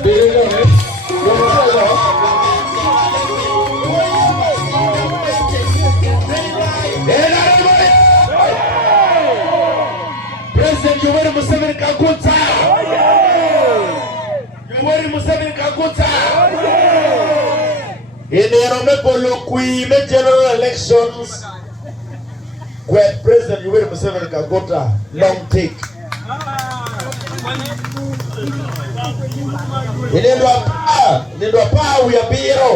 President Yoweri Museveni Kaguta. Yoweri Museveni Kaguta. In the general elections, where President Yoweri Museveni Kaguta long take. Inendwa pa uyabiro.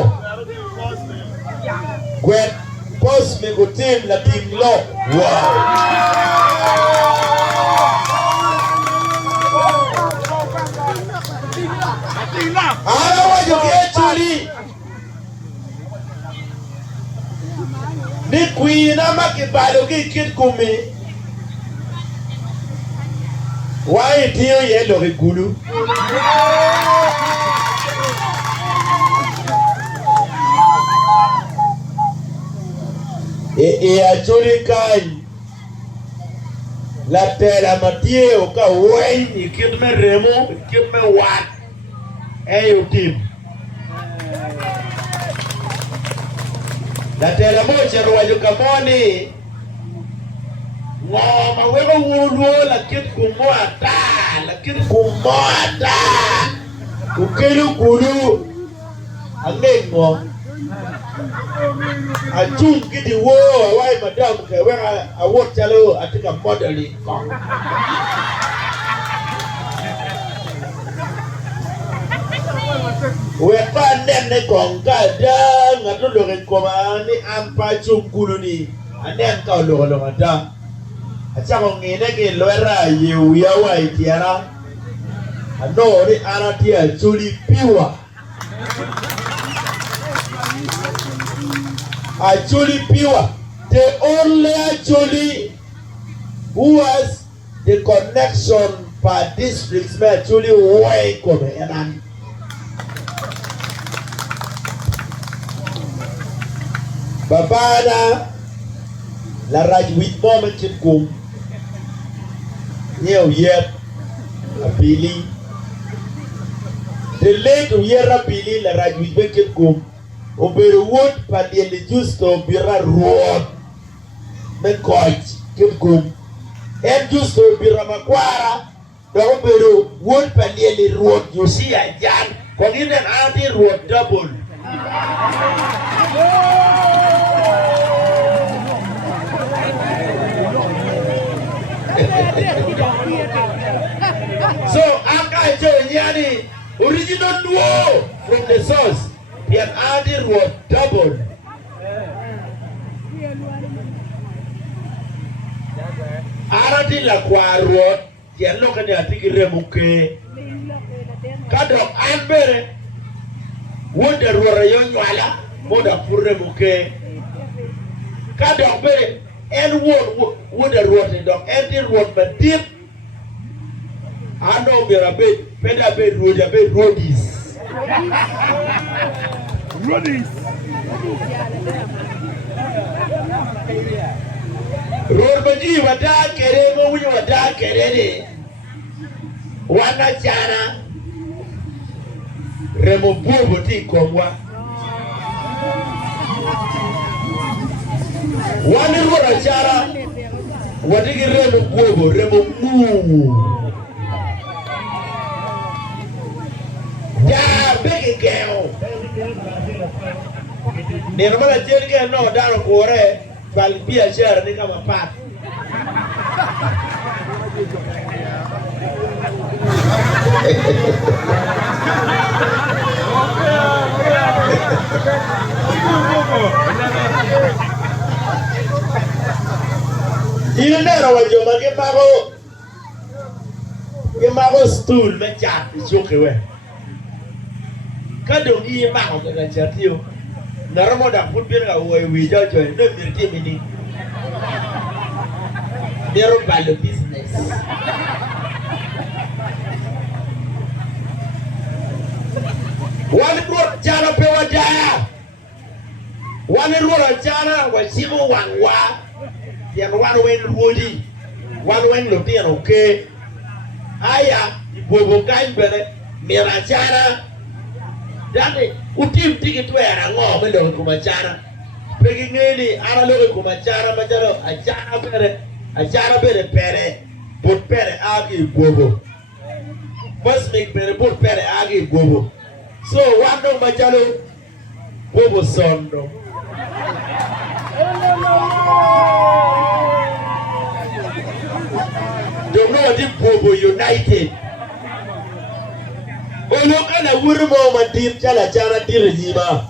When post me go team la team law. Wow. Ni kuina makibalo kikit kumi. Why tiyo yelo rigulu? Achuri kai la tela matio ka wen ikit me remo ikit me wat team la tela mo chero wajo kamoni ngoma wego wulo la kit kumota ukelu kulu amengo ajung kidi wo wai madam ke wera awot chalo atika modeling we pa nene konga da ngatu lo koma ni ampa chungulu ni anen ka lo da achamo ngine ke lwera yu ya wai tiara anori arati achuli piwa actually pure. The only actually who has the connection per districts may actually welcome and Babana la raj with moment in kum yet apili the late year apili la raj with wicked kum Obere wood padieli justo bira road me coach keep kum and justo bira makwara the obere wood padieli road you see a jan kon in an anti road double so aka nyani original duo from the source. The added was double. Arati la kwa road, the look at the article remuke. Kadok ambere, would the rorayon wala, moda puremuke. Kadok bere, and would the road in dog, and the road but deep. I know we're a bit, better bed road, a bit roadies. Robaji wada kere mo wuji wada kere ne wana chana remo buobo ti komwa wani rora chara wadigi remo buobo remo mu ya big girl ni nomala jerike no daro kore balbia share ni kama pat Inero wajo ke mago stool me chat ichoke we kado ni mago ke chatio naramo da put bien ga wo wi jojo no mirti mini dero bal business wani bro jana pe wajaya wani rura jana wasimu wangwa yan wan wen ruodi wan wen lo tian okay aya ibobo kan bene mirachara dani utim tiki twera ngo melo kumachara pegi ngeli ara lo kumachara macharo achara bere pere but pere agi gogo must make pere but pere agi gogo so wando machalo gogo sondo don't know what Bobo United. Oh, look at the woman of Deep Chalachana Dirima.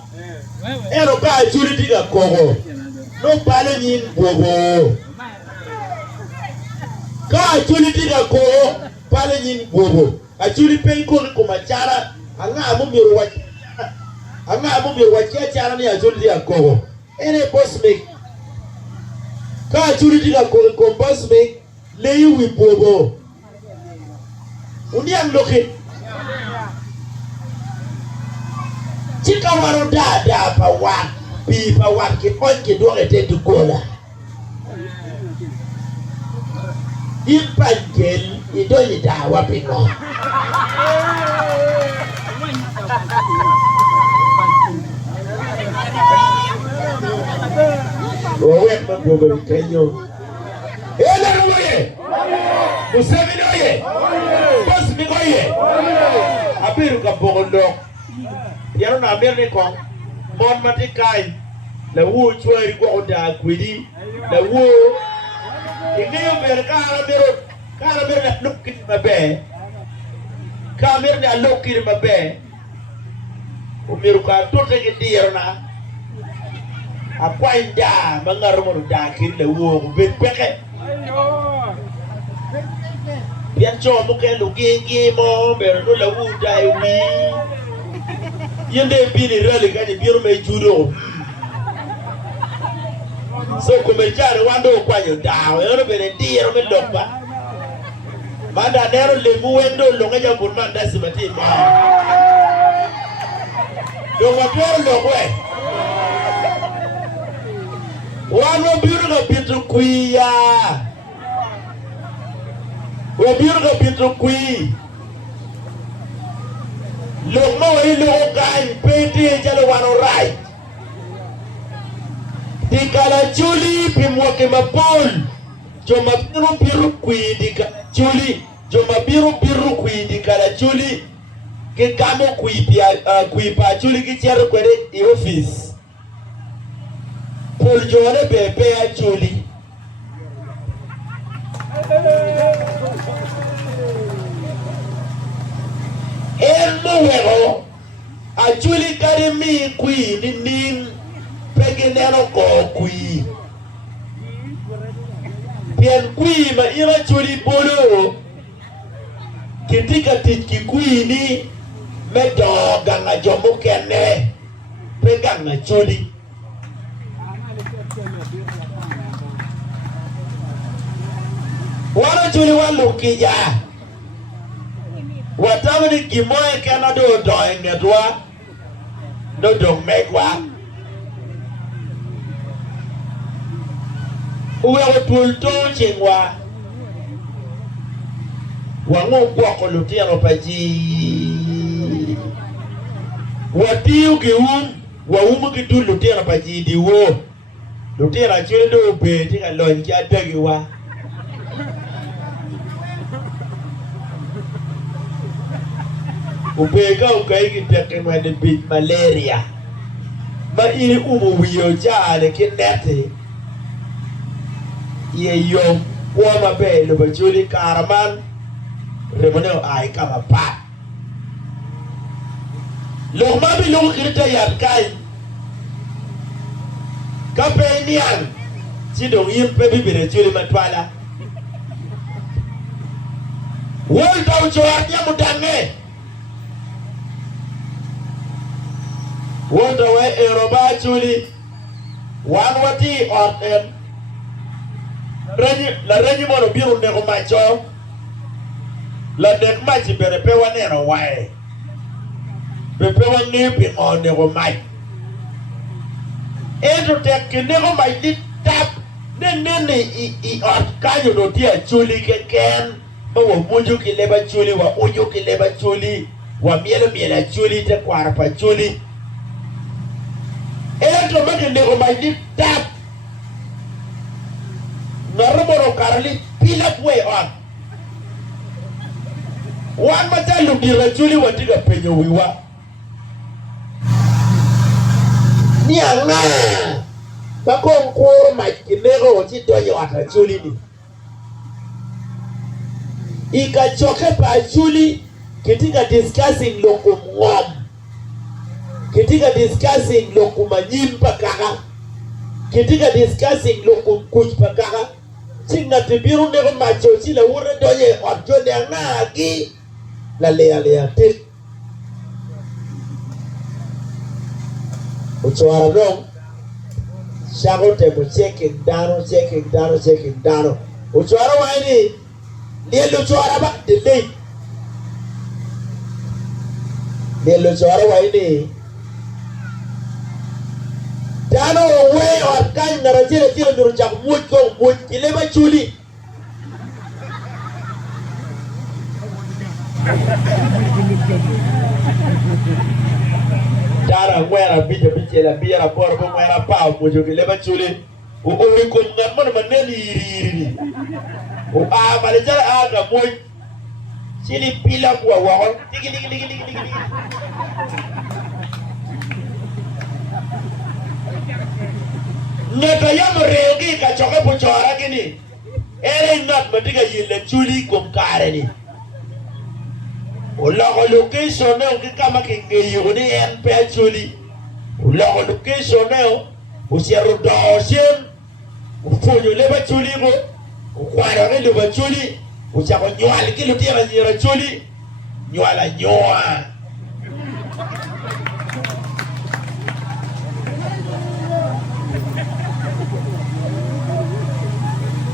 Ero ka churi diga kogo. No pale nyin bobo. Ka churi diga kogo pale nyin bobo. A churi pen ko kumachara anga amumiru wa. Anga amumiru wa chara ni a churi diga kogo. Ene boss make. Ka churi diga kogo ko boss make. Lay with bobo. Uniam loke. Chika waro da pa wan pi pa wan ki on ki do ete du kola. Impangel ido ni da wa pingo. Owe ma bobo kenyo. Ela oye. Museveni oye. Boss mi oye. Abiru ka bogondo. Yaro na merne kong mon matikai la wu chwe ko da kwidi la wu ingiyo ber kara ber na lukkin mabe kamer na lukkin mabe umiru ka tote ke diyaro na akwanda mangarumo da kin la wu bet peke bien cho mo ke lugingi mo ber no la wu dai wi yende bini rally kani biro me judo so kumejare wando kwanyo dawo yoro bene ndiero me lokpa manda nero lebu wendo longa ya burma ndasi mati ma do watoro lokwe wano biro ga bitu kuya wo biro ga bitu kuyi look mo ilo kan pete jalo wano right dikala chuli pimwoke mapol joma biru kui dikala chuli joma biru kui dikala chuli ke kamo kui pa chuli ki chero kwere i office pol jone pepe ya chuli Wero actually carry me queen in ning pegenero ko kui pien kui ma ira chuli bolo kitika tiki kui ni medo ganga jomo kene peganga chuli wana chuli walukija Watamani kimoe kana do engedwa do megwa uwe otulto chengwa wango kwa lutero paji watiu ki wa ki tu lutero paji diwo lutero chele do be tika lonja dagiwa upeka ukaiki tekema de bit malaria ma iri wiyo jale kinete ye yo kwa mabe lo bachuli karaman remoneo ai kama pa lo mabi lo kirita yarkai kapenian sido yimpe bibire chuli matwala wolta uchoanya mudange Wonder way Eroba chuli one wati or la renyi mono biru nego macho la nek machi bere pewa nero wae pewa nipi on nego mach endo teki nego mach di tap nene i or kanyo do tia chuli keken ma wa munju ki leba chuli wa unju ki leba chuli wa miela chuli te kwara pa chuli to magi nego mai ni tap narumo karali pila way on wan mata lubira chuli watiga penyo wiwa ni anga bakon ko makinego chidoyo ata chuli ni ikachoke pa chuli ketika discussing lokumngom ketika discussing lokumanyimpa kaka ketika discussing lokumkuchpa kaka singa tibiru nego macho chila ure doye orjone anga gi la lea tek uchwara dong shago temo checking down uchwara wani lielo uchwara ba delay lielo uchwara wani dano way or kan narajile tiro nurujak muj kilema chuli dara ngwera biche la biera porbo ngwera pa mujo kilema chuli o ko ngamman maneni yiri o malejara aga muj chili pila kwa wa tigi Neta yamreogi ka choke puchora gini ere not madiga yile chuli kumkare ni Ulago location ne uki kama kingeyo ni NP chuli Ulago location ne usiaru dosien ufonyo leba chuli go ukwara leba chuli uchako nywali kilo tia njira chuli nywala nyoa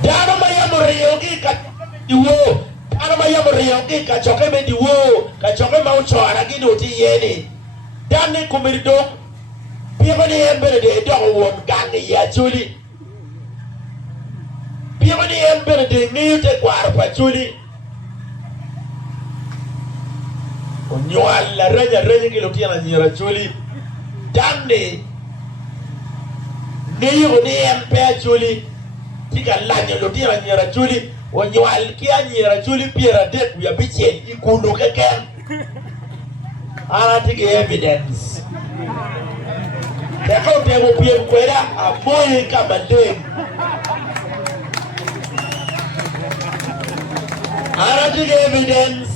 Dano mayamuriyogi ka diwo Dano mayamuriyogi ka choke me diwo ka choke ma uchora gini uti yeni Dani kumiridong Piyo ni embere de dogo won gangi ya chuli Piyo ni embere de ngiyute kwa arpa chuli Unyual la reja kilo tia na njira chuli Dani Niyo ni embere chuli Tika lanyo lodira nyera chuli Wanyual kia nyera chuli piera deku ya biche ikundo keken Ana tiki evidence Teka utemo pia mkweda amoye kama deng Ana tiki evidence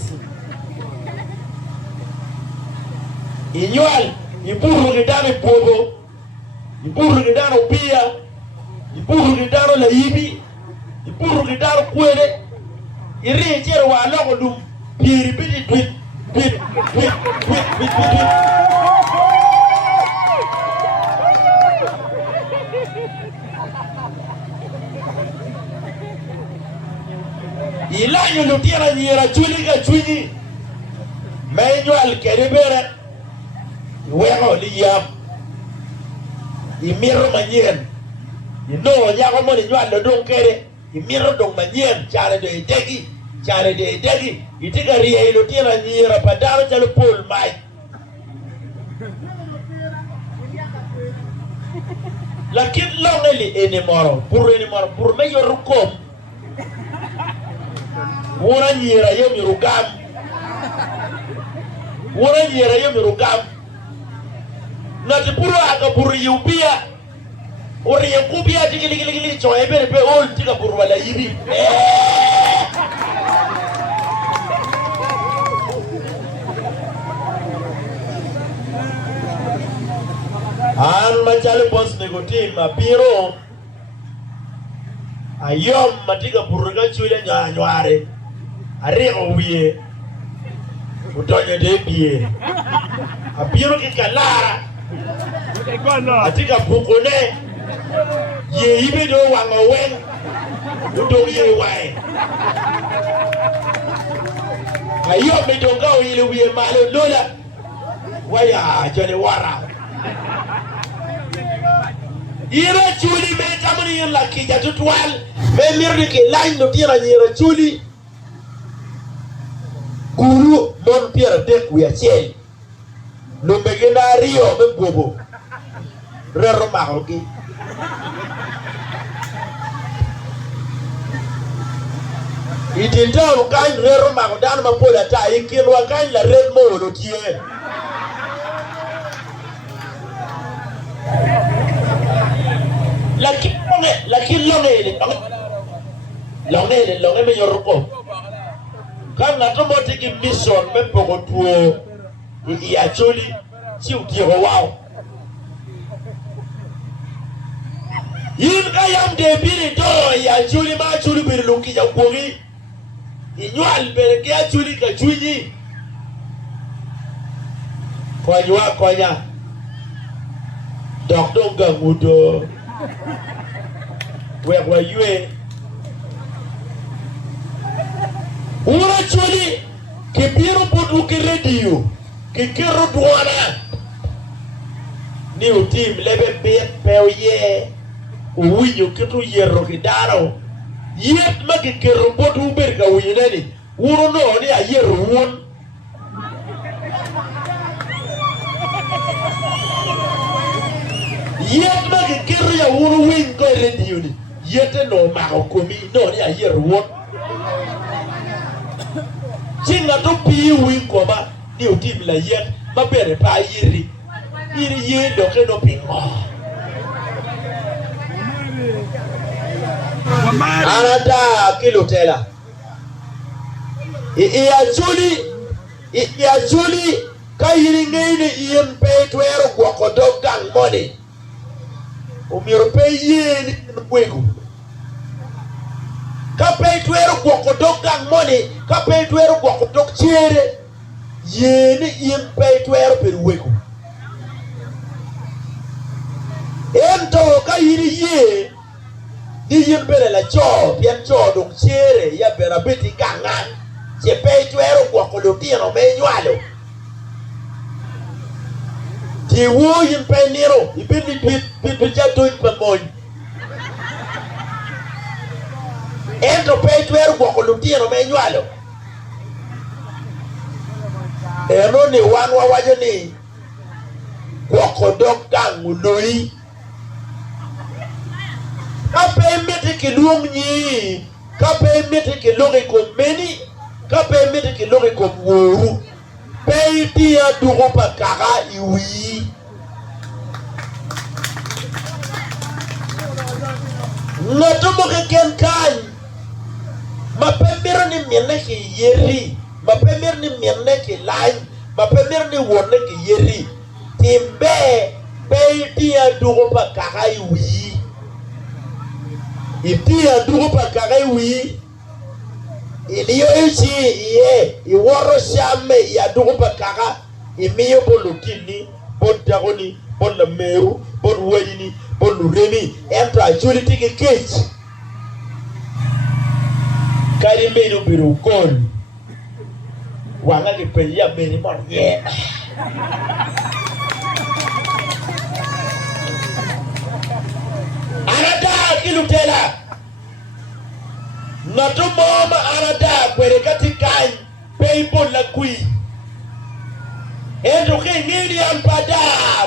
Inyual Iburu ngidani pogo Iburu ngidani pia Iburu ngidaro la ibi Iburu ngidaro kwele Iri jero wa logo dum Piri biti twit Ilanyo lutiara nyera chuli ka chunyi Menyo alkeribere Iwego liyam Imiro manyen Ino nyako mo ni nywa lodong kere Imiro dong manyen Chare de degi Itika ria ilo tira nyira Padaro chalo pol mai Lakin long eli enimoro Pur me yorukom Wura nyira yomi rugam Nati puru aga puru yubia Ori yakubia tiki choe bere pe ol tika puru wala yibi An machale boss negoti mapiro Ayom matika puru ka chule nyware Arego wiye Utonye debie Apiro kikalara Atika pukone Ye ibe do wanga wen Udong ye wae Ayom medonga wile wiye malo lola Waya jane wara Ira chuli me tamani yin la kija tutwal Me mirri ke lain no tira nyira chuli guru mon piera dek wi achiel lumbegena rio membobo rero mahogi itinta ukain rero mahodan mapola ta ikirwa kain la red mo lo tie lakini longe me yorko kan na to moti ki mission me pogo tuo ya choli si utiro wao yin ka yam de biri to ya choli ma choli biri lungi ya kuogi inyal bere ke ya choli ka chuji konya dok gamudo we yue ura choli ke biro podu ke radio ke kero duana ni utim lebe pewye uwinyo kitu yero kidaro yet ma ke kero podu berga uyineni uro no ni ayero won yet ma ke kero ya uro win ko radio ni yete no ma ko mi no ni ayero won Chinga to pi wi ko ba ni utim la yet ba bere pa yiri ye do ke no pi ko anada kilotela ya juli ka yiri ngene iem pe twero ko do gang money o mi ro pe yeni kwego ka pe twero ko do gang money ka pe twero ko do chere yeni iem pe twero per wego ento ka yiri ye ni iem bere la cho pian cho do chere ya bera beti ganga che pe twero ko do tino me nywalo ti wo iem pe niro ibidi bit ja do pa moy ento pe twero ko do tino me nywalo eno ni wan wa wajo ni ko do gang loi kape mete ke luong ni kape mete ke loge ko meni kape mete ke loge ko woru pe dia dugo pa kaka iwi ngato mo ke ken kan ma pe mer ni menne ke yeri ma pe mer ni menne ke lai ma pe mer ni wonne ke yeri timbe pe dia dugo pa kaka iwi itia dugo pa kare wi iliyo ichi ye iworo shame ya dugo pa kaka imiyo bolutini bodagoni bolameru bolwayini boluremi entra juliti ke kech kari menu biru kon wanga ke pelia meni mon ye anada kilutela natumoma anada kwere katika people la kui endo ke ngiri ampada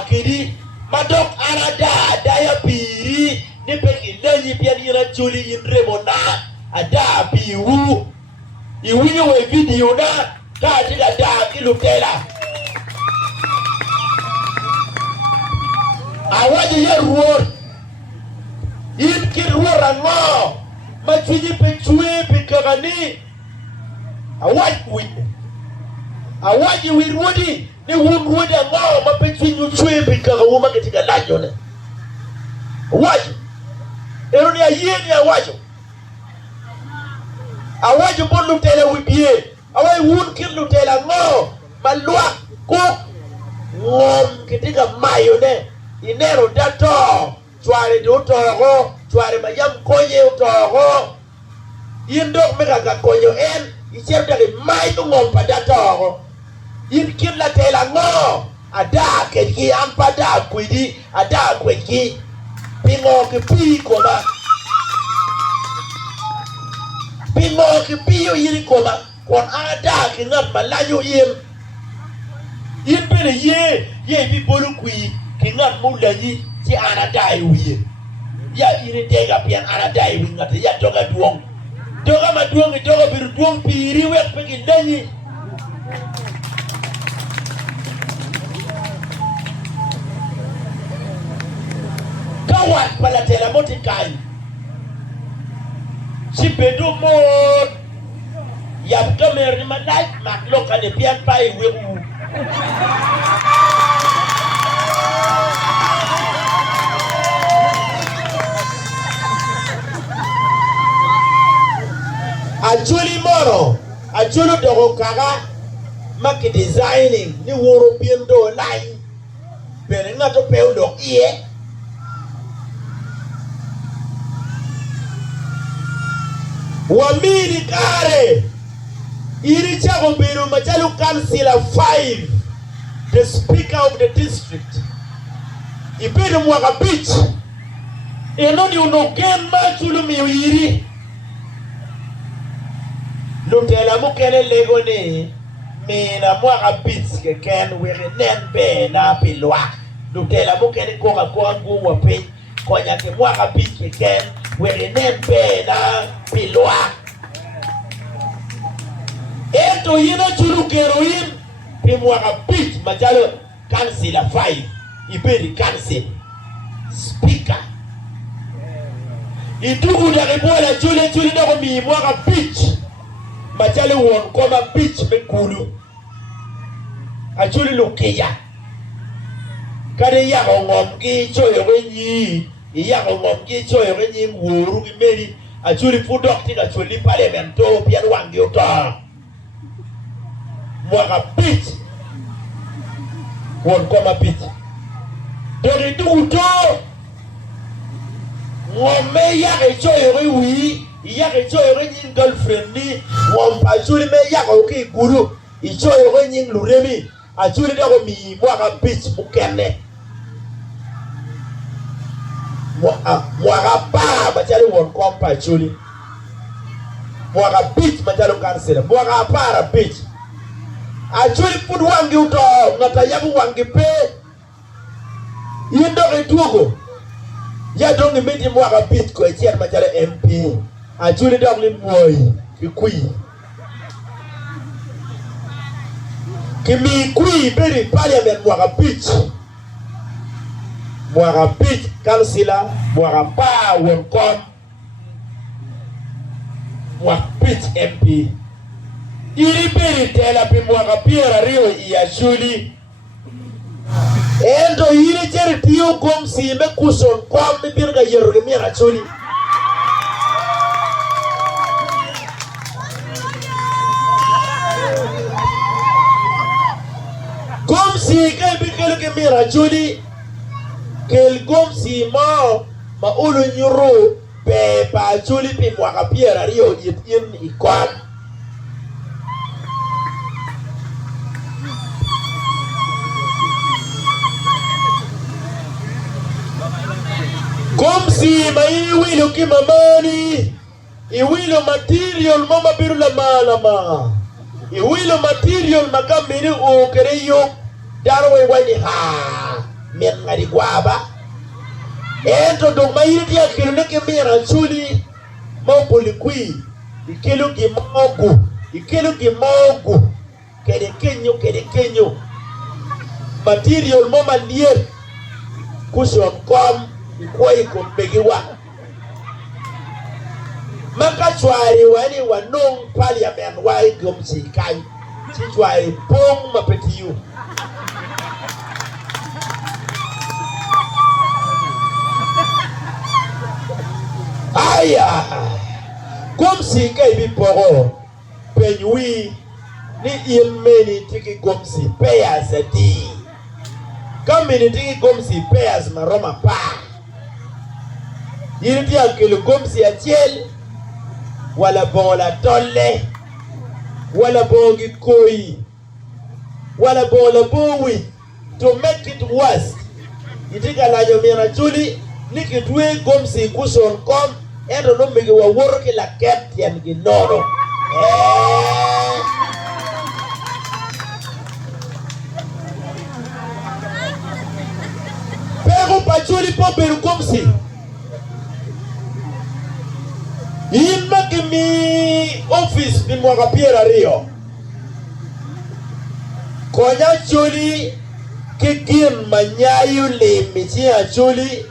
kidi madok anada daya piri ni peki lenyi pia ni na chuli inremona ada biwu iwinyo we video na katika da kilutela awaje ya ruor in kirura ngo machiji pechwe pikagani awaji wirudi ni wurudi ngo mapechwi nyuchwe pikaguma katika lanyo ne awaji eroni ayeni awaji bolu tele wibie awai wun kirlu tele ngo malwa ko ngom katika mayo ne inero dato tware do togo tware mayam konye utogo indo mega ga konyo en icherde mai to ngom pada togo in killa tela ngo ada ke ampada kwidi ada kweki pingo ke pi koma pingo ke pio yiri koma kon ada ki ngat malayo yem yin bene ye bi bolu kui ki ngat mulayi ti anada wiye ya ine tega pian anada wi ngat ya doga duong doga ma duong doga bir duong piri wek pe ki danyi kawat pala tela motikai si bedo mod yap kamer ni manay maklo ka ni pian pai wewu Ajuli moro ajulu dogo kaga maki designing ni woro biendo lai bere ngato peu do iye wamiri kare iri chago biro majalu councillor 5 the speaker of the district ibedo mwaka beach enoni unogen machulu miwiri lutela mukene lego ni mina mwaka beach ke ken were nen be na pilwa lutela mukene koka kwa nguwa pe konya ke mwaka beach ke ken were nen be na pilwa eto yina chulu keroin pi mwaka beach majalo councillor 5 iberi council speaker itugu da rebola chule na mi mwaka beach majalo won koma beach mekulu achuli lukia kare ya ngom ki choyo wenyi ya ngom ki choyo wenyi wuru ki meri achuli fudok ti achuli parliamento pian wangi ota mwaka beach won koma beach dori duto ngome ya ke choyo wi ya ke choyo nyin girlfriend ni won pa chuli me ya ko ki guru i choyo nyin luremi a chuli do mi mwaka beach mukene mwaka pa bachali won kompa chuli mwaka beach majalo council mwaka para beach a chuli put wangi uto ngata yabu wangi pe yindo etugo ya dongi meti mwaka beach ko echier majalo MP a chuli dongi moy ikui kimi kui beri parliament mwaka beach councillor mwaka pa won kom mwaka beach MP iri beri tela pi mwaka piera rio iya shuli endo iri jeri tiyo gomsi me kuson kom mi birga yeruge miera shuli gomsi kai bikelu ke miera shuli kel gomsi ma ulu nyuru pe pa shuli pi mwaka piera rio yitin ikon gomsi ma iwilu ki mamani iwilu material mama biru la malama iwilu material makamini ukere yo darwe wani ha men ngari gwaba ento dong ma yiri dia kilu neke mira chuli mo polikui ikelu ki mogu kede kenyo material mama lier kushon kom ikwai kumbegiwa maka chwari wani wanong parliament wai gomsi kai si chwari pong mapetiyu aya gomsi kai bi poro penyui ni ilmeni tiki gomsi payas adi kamini tiki gomsi payas maroma pa yiri dia kele gomsi atiel wala bola tolle wala bongi koi wala bola bowi to make it worse itika la yo mira chuli nikitwe gomsi kuson kom endo no mege wa woro ke la ket yan gi nono pa chuli po beru komsi ima kimi office ni mwaka piera rio konya chuli kigin manyayu le michia chuli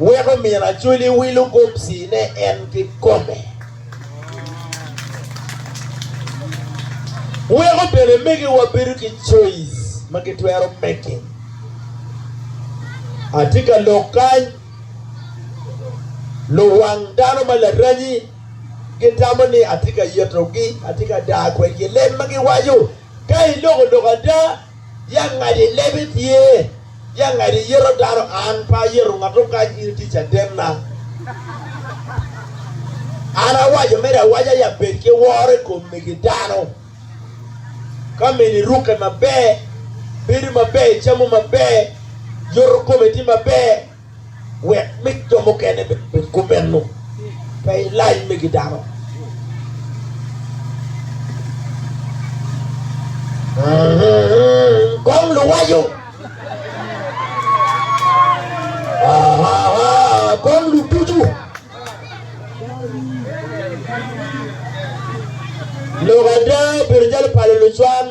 weko mina chuli wilu komsi ne en kikome weko bere megi wabiru ki choice makitwero making atika lokany lo wang dano malaranyi kitamo ni atika yetrogi atika da kwe yelen magi wayo kai logo da yang ngadi lebit ye yang ngadi yero dano an pa yero ngato ka irti chadenna ana wayo mera waja ya berke wore ko megi dano kame ni ruka mabe biri mabe chamu mabe yoro kometi mabe we mik tomo kene be kubenno pay lay megi dano kong lu wayo kong lu tuju lo gada berjal pale lucuan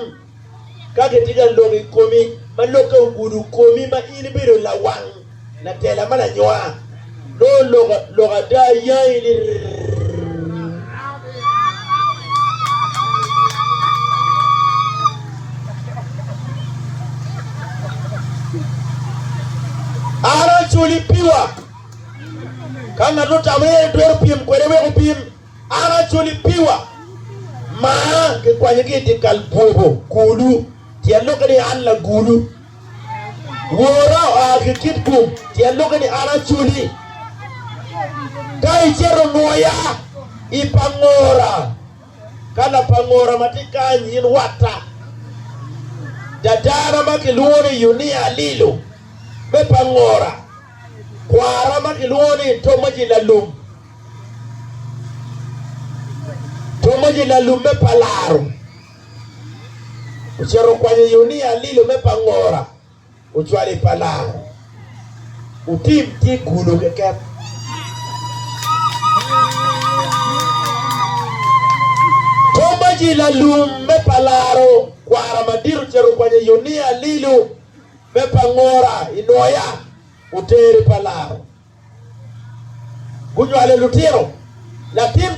kake tiga longi komi maloka ugudu komi ma ini biro lawang na tela mana nyoa lo gada ya ini ara chuli piwa kana to tamre dwer piem kwerewe opiem ara chuli piwa ma ke kwanye ke te kalbobo kulu tielo kani alla gulu wora a ke kitku tielo kani ara chuli kai chero noya ipangora kana pangora matika nyin wata dadara makiluoni yunia lilo me pangora kwara makiluoni tomaji la lum tomaji la lum me palaro uchero kwanye yunia lilo me pangora uchwali palaro utim ti gulu keke tomaji la lum me palaro kwara madiru chero kwanye yunia lilo me pangora inoya uteri palaro gunyale lutiro latin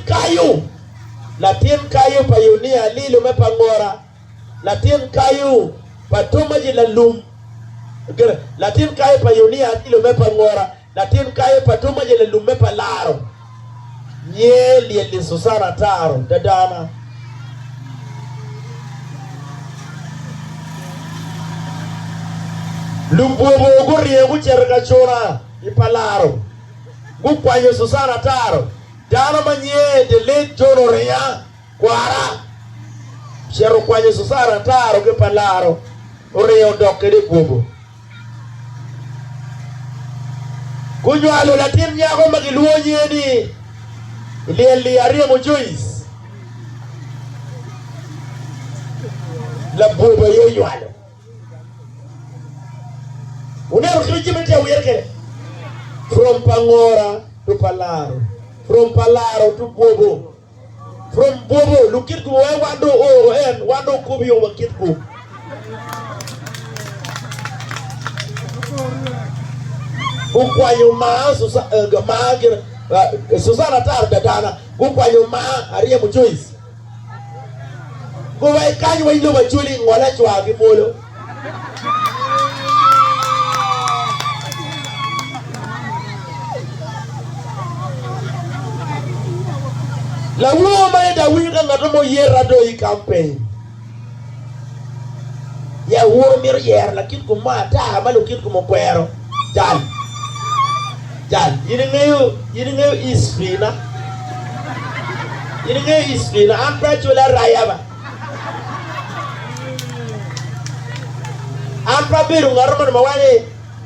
kayu payunia lilo me pangora latin kayu patumaji la lum latin kayu payunia lilo me pangora latin kayu patumaji la lum me palaro nyeli eli susana taro dadana lumbuobo gurie gucherka chona ipalaro gukwanyo susana taro dano manye de le jono reya kwara chero kwanyo susana taro ke palaro oreo dokere buobo kunywalo latin nyako magiluonye ni ili ariemo Joyce la buobo yoywalo unero krijimete uyerkere from pangora to palaro from palaro to bobo from bobo lukit ko wando o en wando ko biyo wakit ko ukwayo ma Susana tar dadana ukwayo ma ariemo Joyce ko wai kanyo wai lo bachuli ngola chwa gimolo la woman da winga ngatomo yera do I campaign ya wo mir yer la kit ko mata malu kit ko mo kwero jal yini ngayo isfina am prachola rayaba am prabiru ngaroma mawane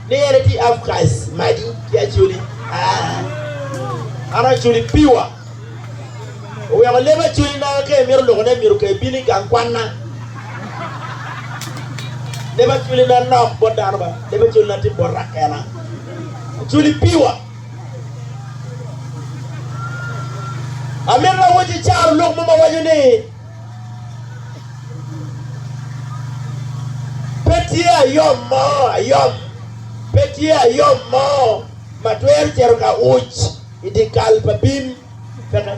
ne yereti afkas madi ya chuli ana chuli piwa we are leba chuli na ke miru logone miru ke bini gankwana leba chuli na no bodarba leba chuli na ti borra kana tulipiwa amera waji charu lok mama wajune petia yom petia yom mo matwer cheruka uch idikal babim kana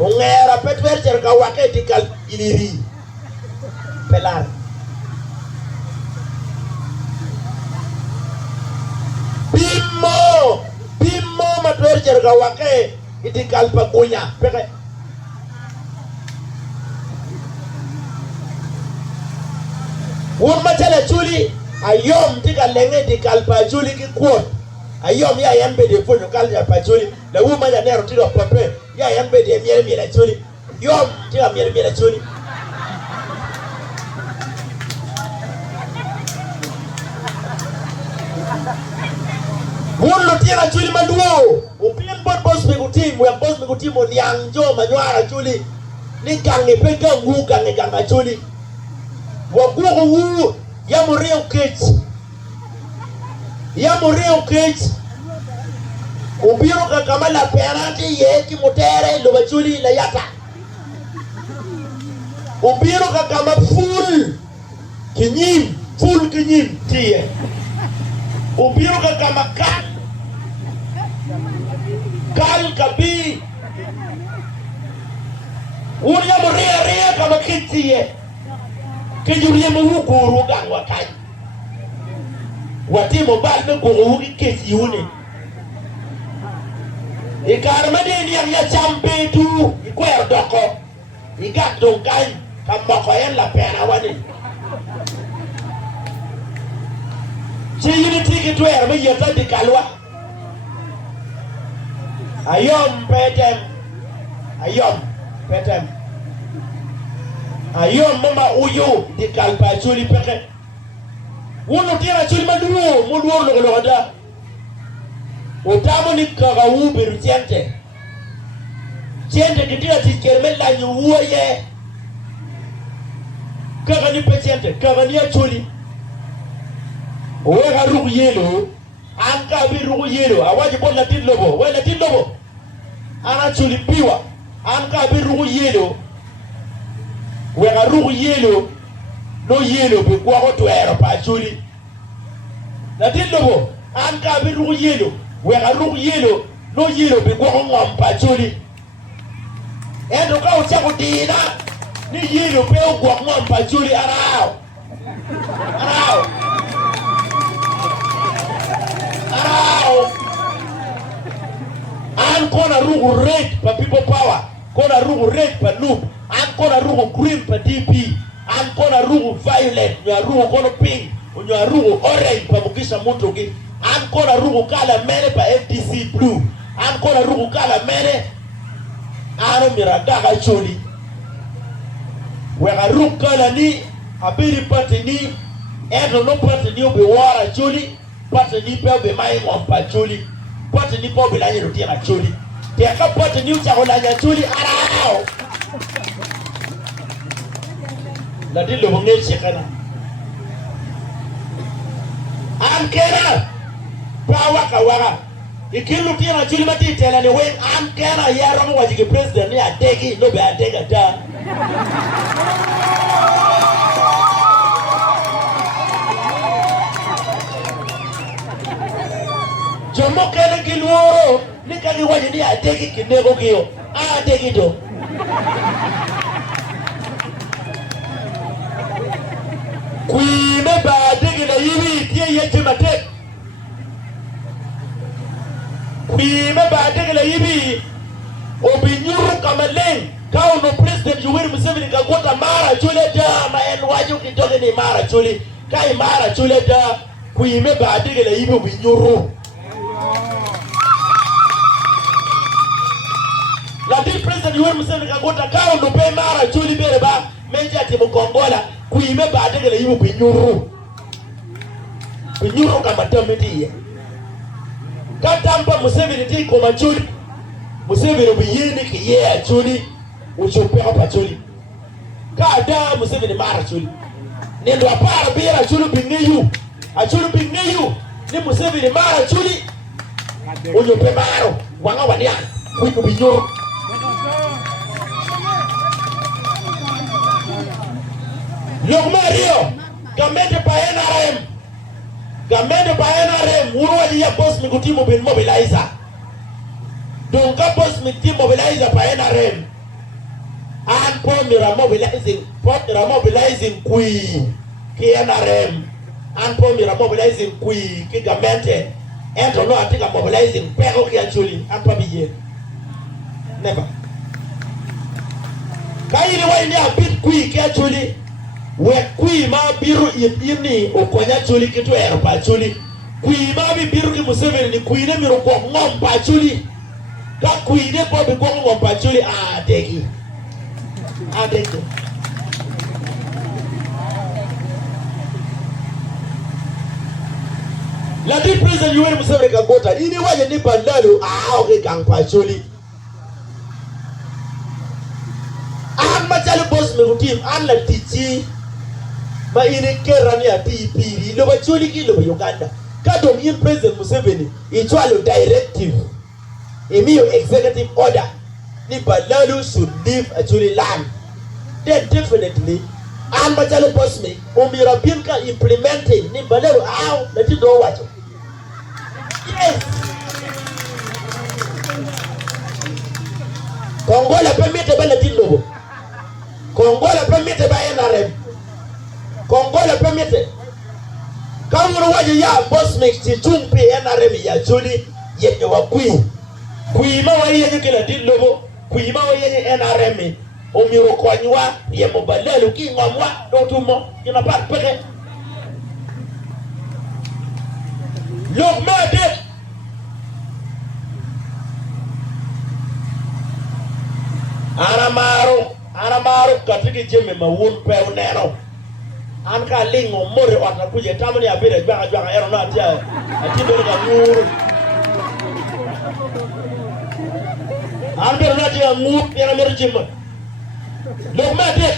ungera petwer cheruka wake idikal iliri pelar bimmo matwer cheruka wake idikal pagunya peke Machale chuli ayom tika lenge di kalpa chuli ki kuot ayom ya yambe de fonyo kalja pa chuli la wuma ya nero tiro pape ya yambe de miere chuli yom tika miere chuli Wulu tira chuli maduo upien boss mekutimu ya boss mekutimu ni anjo manywara chuli ni gange peka ngu gange ganga chuli wagugu ya mureo kech ubiro kama la perati ye ki mutere lo bachuli la yata ubiro kama full kinyim tie ubiro kama kal kabi unya mureo kama kitie Kejulie mu guru gang wakai wati mo bal me guru ki kesi une e karmade ni ya champe tu ikwer doko igat dongan kamoko yen la pena wani ci unity ki twer me yeta di kalwa ayom petem ayom mama uyo di kalpa chuli peke wono tira chuli maduo muduo lo da utamo ni kaga uberu tiente kitira tikerme la nyuoye kaga ni pechente kaga ni chuli owe haru yelo anka bi rugu yelo awaji bonna tidlobo wala tidlobo ana chuli piwa anka bi rugu yelo wega rugu yelo no yelo be kwa ko twero pa chuli na dillobo an ka bi rugu yelo wega rugu yelo no yelo be kwa ko ngom pa chuli endo ka o chako dina ni yelo be o kwa ngom pa chuli arao an kona rugu red pa people power kona rugu red pa noob an kona rugu green pa DP an kona rugu violet nya rugu kono pink nya rugu orange pa mukisha mutu gi an kona rugu kala mene pa FDC blue an kona rugu kala mene ano miragaga choli wega rugu kala ni abiri pati ni endo no pati ni obi wara choli pati ni pe obi mai ngompa choli pati ni po bilanyi rutia choli Tiaka pati ni ucha kolanya chuli arao la dilo mngeche kana ankera pawaka waka ikilu kina chuli mati tela ni wen ankera yaro mo wajike president ni ateki no be ateka ta jomo kele kilworo nika ni waje ni ateki kinego kiyo ateki do kuime baadigi na yibi tie yeti mate kuime baadigi na yibi obinyuru kamaleng kao no president Yoweri Museveni kagota mara chule da maen waju kitoke ni mara chule kai mara chule da kuime baadigi na yibi obinyuru Lakini president Yoweri Museveni kagota kao no pe mara chuli bere ba menja ati Mukongola kuime baadigi na yibi obinyuru binyuru kama tamidi katampa Museveni ti koma chuli Museveni obiyeni ki ye achuli uchope hapa chuli ka da Museveni mara chuli nendo apara bira chulu bingeyu achulu bingeyu ni Museveni mara chuli unyo pe maro wanga waniana kuiku binyoro Logmario gamende pa NRM urwali ya boss mikuti mobilizer donka boss mikuti mobilizer pa NRM and pomira mobilizing kui ki NRM and pomira mobilizing kui ki gamente ento no atika mobilizing pego ki achuli and pabiye never kairi wa ni abit kui ki achuli we kui ma biru ini okonya chuli kitu ero pa chuli kui ma bi biru ki Museveni ni kui ne miro ko ngom pa chuli ka kui ne ko bi ko ngom pa chuli adegi la di president Yoweri Museveni kagota ini waje ni bandalo oke gang pa chuli an machalo boss me team an la tichi ma ini kerani ati piri lo ba chuli ki lo Uganda kadom in president Museveni ichwalo directive emiyo executive order ni bandalo should leave actually land then definitely an machalo boss me umira binka implementing ni bandalo na ti do wacho yes Kongola permite ba Latin lobo Kongola permite ba NRM Kongola permite kamuru waje ya boss mix ti tumpi NRM ya chuli yenye wa kuima wa yenye kila Latin lobo kuima wa yenye NRM omiro kwanywa ye mobalelo ki ngamwa dotumo ina part peke Logma de Anamaro katiki jeme mawun pe unero anka lingo mori wata kuje tamani abire jwanga ero na atia atibere ka nguru ambere na atia nguru yana mere jima Logma de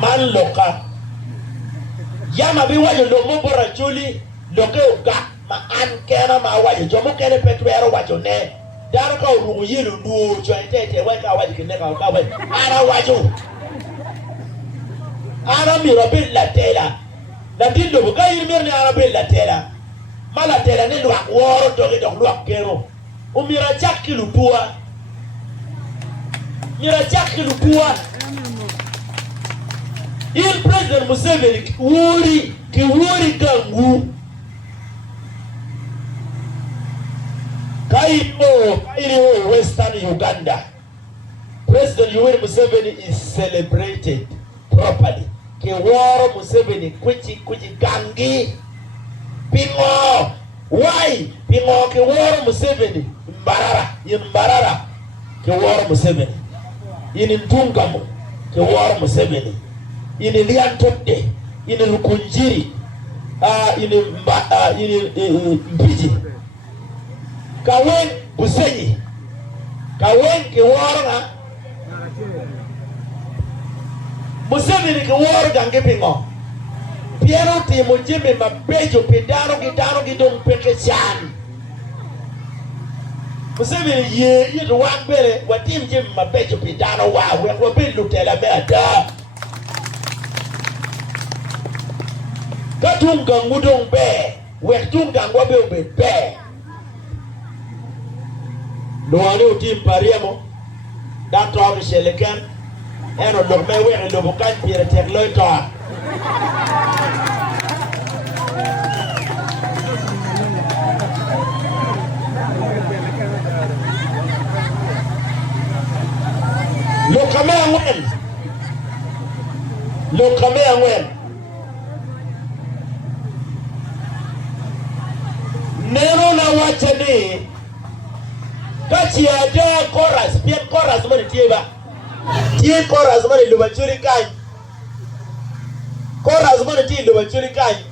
man loka yama bi wajo lomo bora chuli loke uga ma ankena ma wajo jomo kene petwero wajo ne daro ka uru yiru du jointete weka waji kineka ka waji ara waju ara miro bil latela la dindo buka yirmer ni ara bil latela mala tela ni lwa woro dogi dog lwa kero umira chakilu tua mira chakilu tua il president Museveni wuri gangu Kairo Western Uganda. President Yoweri Museveni is celebrated properly. Kiworo Museveni kuchi gangi pingo. Why? Pingo kiworo Museveni Mbarara kiworo Museveni. Ini Ntungamo kiworo Museveni. Ini Liantode, ini Lukunjiri, ini Mbiji. Kawen Busenyi Kawen kiwara Museveni kiwara gange pingo Piero timo jime mabejo pidano gidong peke chani Museveni ye wambere watim jime mabejo pidano wabilu tela mea Katunga ngudong be Wetunga ngwabe ube be Noani utim pariamo Dato wa mishelekan Eno logme weke lobukan pire tekloi toa Lokame angwen Nero na wachani Kachi ada chorus, pia chorus mani tieba. Tie chorus mani lubachuri kanyi. Chorus mani tie lubachuri kanyi.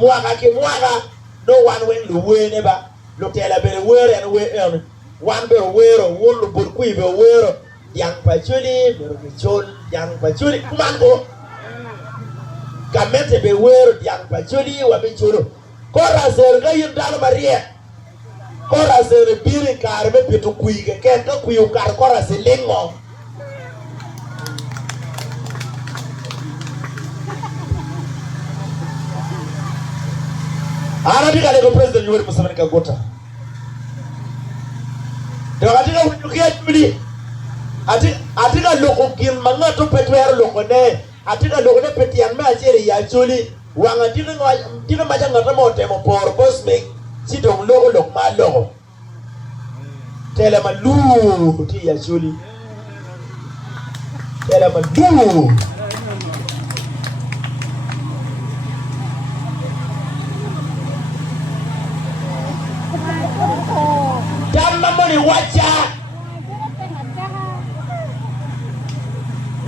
Mwaka ki mwaka, no one wing luwe neba. Lutela bere wero and we one be wero, one lubukui be wero. yang pachuli chol yang pachuli kumango kamete be wer yang pachuli wa be cholo kora zer ga yindal maria kora zer biri kar be pitu kuige ken ka kuyu kar kora selingo ana dika le president Yoweri Museveni Kagota katika kujukia juli atika loko kin mangato petwer loko ne atika loko ne petian ma jeri ya juli wanga tika majanga tamo temo por bosme sidong loko ma loko tele ma lu ti ya juli tele ma du ni wacha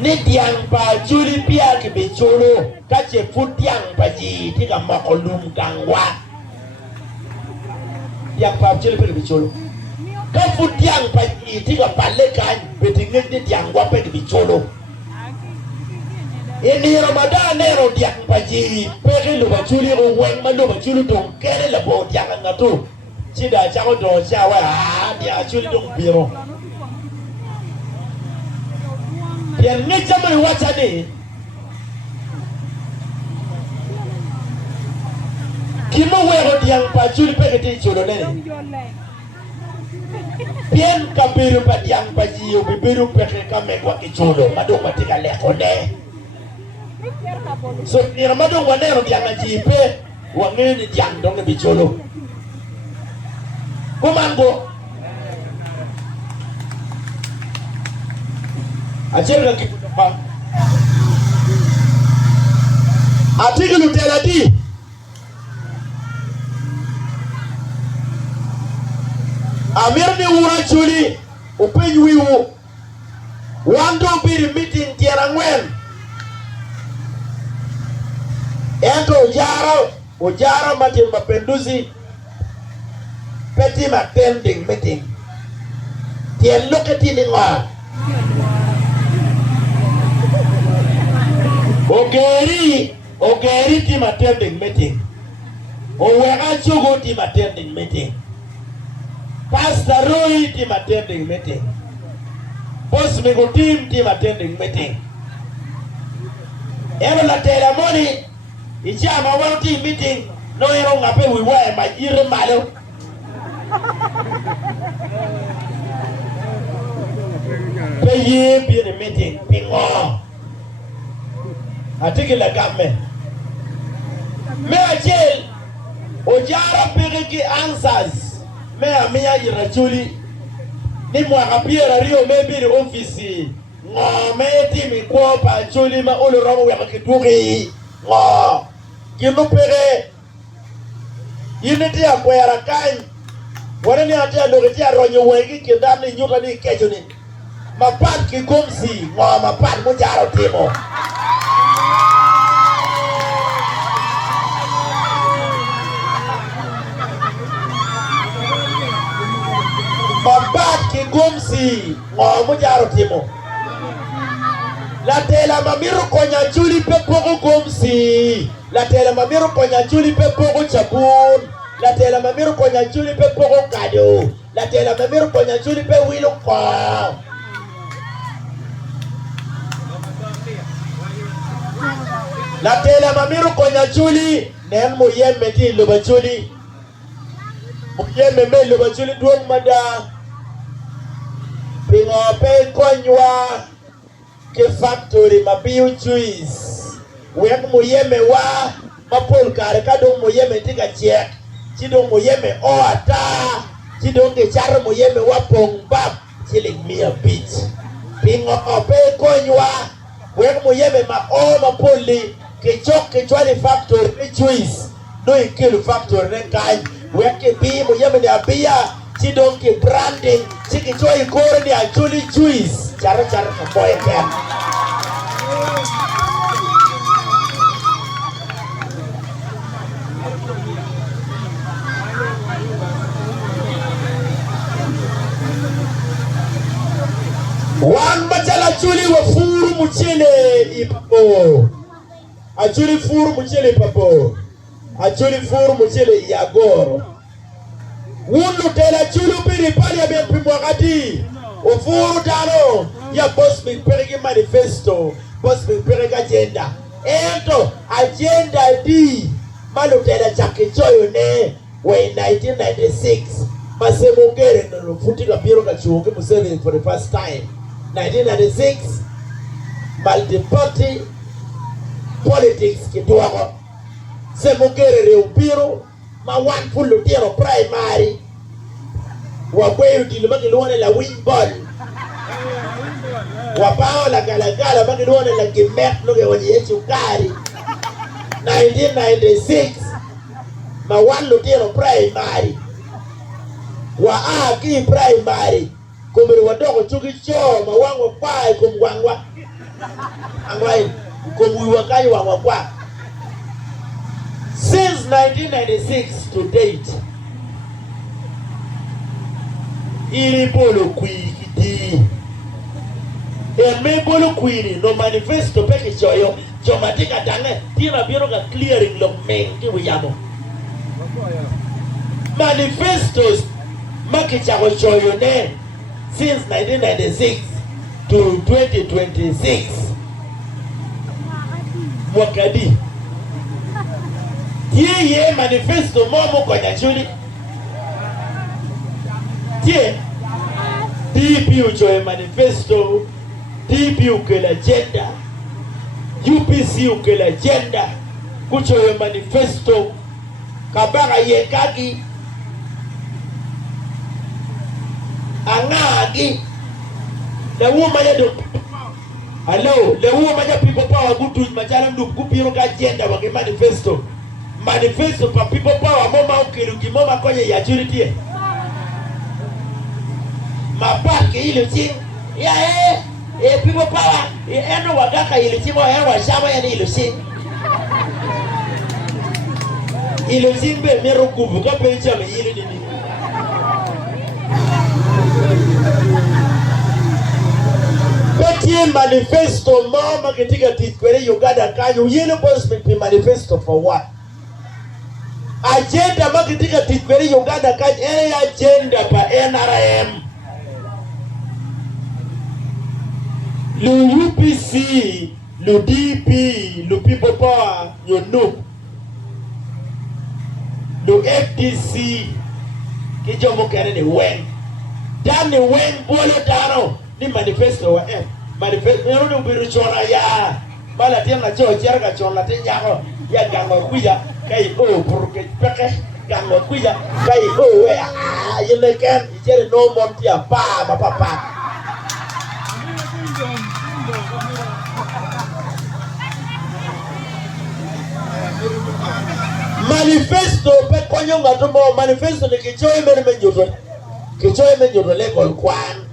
ni diang pa juli pia ke bicholo kache futiang pa ji tika makolum kangwa diang pa juli pe bicholo ka futiang pa ji tika pale kan betingin di diang wa pe bicholo ini Ramadan nero diang pa ji pe lu ba juli o wen ma lu ba juli dong kere la bo diang ngatu Cida jangan doa siapa dia curi dong biro. Dia ngecam ni wajah ni. Kima wero dia pacuri pegeti curo ni. Pian kabiru pa dia pajiu bibiru peke kame kwa kiculo madong matika lekone. So ni ramadong wanero dia ngajipe wangeni dia dong ni biculo. Kumango ajenga kipupa article uteladi amirni ura chuli upenywiu wando biri meeting tiarangwen ento ujara Martin Mapinduzi Petit attending meeting. Tian look at it in one. Ogeri team attending meeting. Owega Chugo team attending meeting. Pastor Roy team attending meeting. Boss Mego team attending meeting. Ever la tela money. Ichama one team meeting. No erong ape we wear my ear malo. Peye be the meeting pingo atiki la gamme me ajel ojara pege answers me amia yirachuli ni mwakapiera rio me bi office ngome timi ko pa chuli ma oloromo ya kitugi ngo kinu pege unity akwera kan wana ni atia logetia ronyo wengi kindani nyuta ni kejo ni mapat kikumsi ngo mapat mujaro timo mapat kikumsi ngo mujaro timo la tela mamiru konya chuli pe poko kumsi la tela mamiru konya chuli pe poko chapun la tela mamiru konya chuli pe poko kado la tela mamiru konya chuli pe wilu ko la tela mamiru konya chuli nem mo yemme ti lo bachuli mo yemme me lo bachuli duong mada pingo pe konywa ke factory mabiu juice wen mo yemme wa mapol kare kado mo yemme tika check Chidong moyeme o ata chidong ke char moyeme wa pongbap chiling mia beach pingo ope konywa wen moyeme ma o ma poli ke chok ke chwali factory juice no ikilu factory ne kai wen ke bi moyeme ne abia chidong ke branding chiki choi kore ni actually juice chara kamoy ken Wan machala chuli wa furu muchele ipapo. Achuli furu muchele ipapo. Achuli furu muchele yagoro. Wunu tela chulu piri pali ya BNP mwakati. Ufuru tano ya boss peregi manifesto. Boss peregi agenda. Ento agenda di. Malu tela chakichoyo ne. We 1996. Masemongere no futika biro kachuonge Museveni for the first time. 1996 multi-party politics kituako. Semongere re ubiro ma one full lutero primary. Wabweyu dilumakiluwane la winball. Wapao la galagala makiluwane la gimek nuke wanyeche ukari. 1996 ma one lutero primary. Wa aki primary kumiri wadogo chuki cho mawango kwa kumwangwa angwai kumwiwa kai wangwa kwa. Since 1996 to date ili bolo kuikiti eme bolo kuini no manifesto peke choyo chomatika tange tina biro ka clearing lo mengi wiyamo manifestos makichako choyo ne since 1996 to 2026 mwakadi ye manifesto momo kwa chuli tie DP uchoye manifesto DP ukela agenda UPC ukela agenda kuchoye manifesto kabanga yekaki angagi le woman do hello le woman ya people power gutu machala ndu kupiro ka agenda wa manifesto for people power moma ukiruki moma kwenye ya jurity mapaki ile chini ya people power eno wadaka ile chini wa hewa shama ya ile chini ile chini be mero kuvuka pecha me ile nini Peti manifesto mama katika tikwere Uganda kanyo yele boss me manifesto for what? Agenda makitika tikwere Uganda kanyo ene agenda pa NRM. Lu UPC, lu DP, lu People Power, you know. Lu FDC, kijomo kene ni wen. Dani wen bolo tano. Ni manifesto wa manifesto ni ubiru chona ya bala tianga cho jerga chona tinyako ya gango kuya kai o buruke peke gango kuya kai o we yele ken jere no montia pa papa manifesto pe konyo ngatomo manifesto ni kichoe menyoto level kwan